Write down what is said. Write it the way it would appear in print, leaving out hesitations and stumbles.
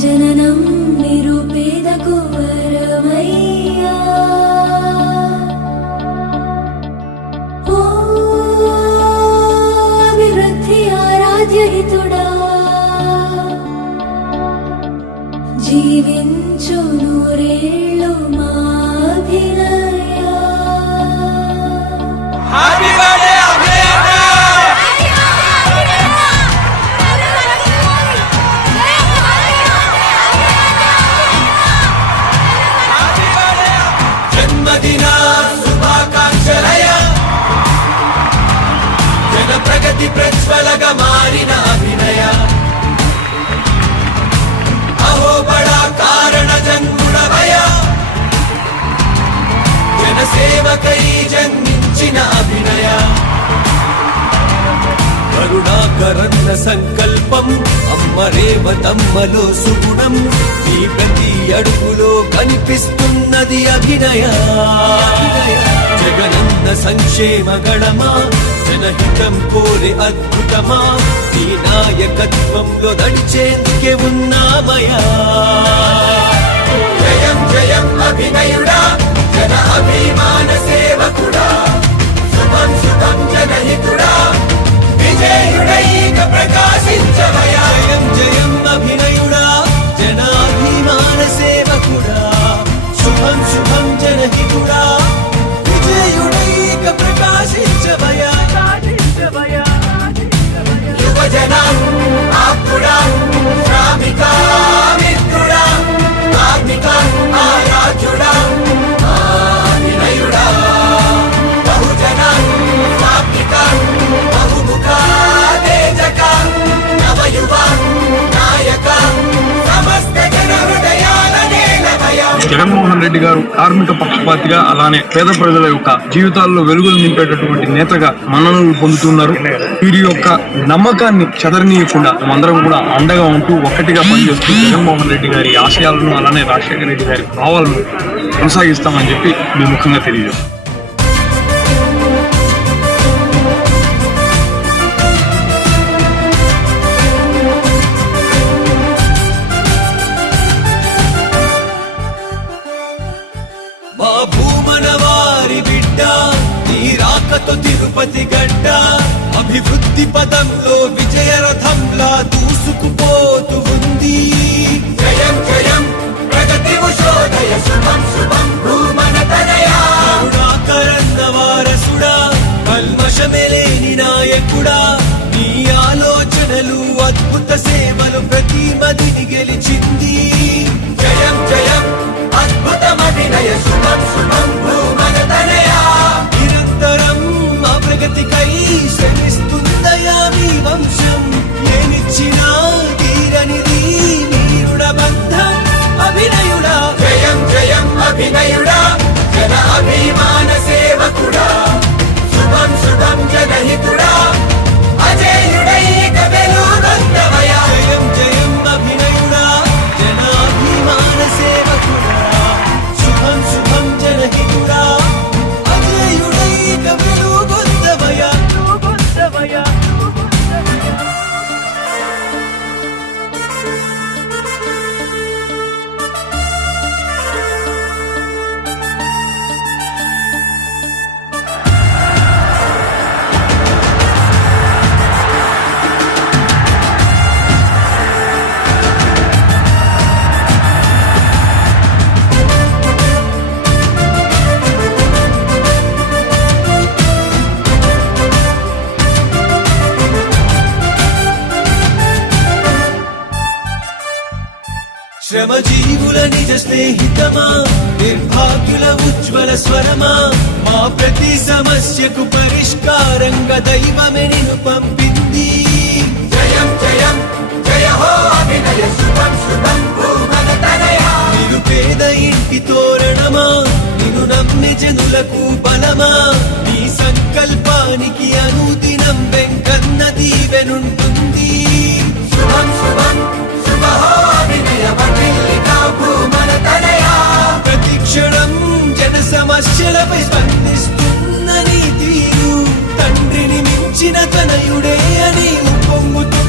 జననం నిరుపేదకు వరమయ్యా ఓ అభివృద్ధి ఆరాధ్యహితుడా జీవించు నూరేళ్ళు మా అభినయా జన్మదిన శుభాకాంక్షలయ జన ప్రగతి ప్రజ్వలగా మారిన అభినయ అహోబడా కారణ జన్ముడవయ జనసేవకై జన్మించిన అభినయ కరుణాకరన్న సంకల్పం అమ్మ రేవతమ్మలో సుగుణం ఈ ప్రతి అడుగులో కనిపిస్తున్నది అభినయ జగనన్న సంక్షేమ గణమా జనహితం కోరే అద్భుతమా ఈ నాయకత్వంలో నడిచేందుకే ఉన్నామయా జయం జయం అభినయుడా జన అభిమాన సేవకుడా శుభం శుభం జనహితుడా విజయుడైక ప్రకాశించవయా జయం జయం అభినయుడా జనాభిమాన సేవకుడా శుభం శుభం జనహితుడా విజయుడైక ప్రకాశించవయా యువజన ఆప్తుడా శ్రామిక మిత్రుడా కార్మిక ఆరాధ్యుడా అభినయుడా బహుజన సాత్విక బహుముఖ తేజక నవయువ నాయక సమస్త జన హృదయాల నేలమయ జగన్మోహన్ రెడ్డి గారు కార్మిక పక్షపాతిగా అలానే పేద ప్రజల యొక్క జీవితాల్లో వెలుగులు నింపేటటువంటి నేతగా మన్ననలు పొందుతున్నారు. వీరి యొక్క నమ్మకాన్ని చెదరనీయకుండా అందరం కూడా అండగా ఉంటూ ఒక్కటిగా పనిచేస్తూ జగన్మోహన్ రెడ్డి గారి ఆశయాలను అలానే రాజశేఖర రెడ్డి గారి భావాలను కొనసాగిస్తామని చెప్పి మీ ముఖ్యంగా తెలియజేస్తాం. మా భూమన వారి బిడ్డ ఈ రాకతో తిరుపతి గడ్డ అభివృద్ధి పదంలో విజయరథంలా దూసుకుపోతూ ఉంది. జయం జయం ప్రగతి ఉషోదయ శుభం శుభం భూమన తనయా కరుణాకరన్న వారసుడా కల్మషమెలేని నాయకుడా నీ ఆలోచనలు అద్భుత సేవలు ప్రతి మదిని గెలిచింది. జయం జయం అద్భుతమభినయ శుభం శుభం భూమన తనయా నిరంతరం మా ప్రగతికై శ్రమిస్తుందయా మీ వంశం ఏమిచ్చినా తీరనిది నీరుడ బంధం అభినయుడా జయం జయం అభినయుడా జన అభిమాన సేవకుడా శుభం శుభం జనహితుడా అజేయుడైక వెలుగొందవయా జయం జయం అభినయుడా జన అభిమాన సేవకుడా శుభం శుభం జనహితుడా అజేయుడైక వెలుగొందవయా శ్రమజీవుల నిజ స్నేహితమా నిర్భాగ్యుల ఉజ్వల స్వరమా మా ప్రతి సమస్యకు పరిష్కారంగా దైవమే నిన్ను పంపింది. జయం జయం జయ హో అభినయ శుభం శుభం భూమన తనయా నిరుపేద ఇంటి తోరణమా నిన్ను నమ్మి జనులకు బలమా నీ సంకల్పానికి అనుదినం వెంకన్న దీవెనుంటుంది. శుభం శుభం శుభ హో అభినయ వటిల్లికా భూమన తనయా ప్రతి క్షణం జన సమస్యలపై స్పందిస్తున్న నీ తీరు తండ్రిని మించిన తనయుడే అని ఉప్పొంగుతూ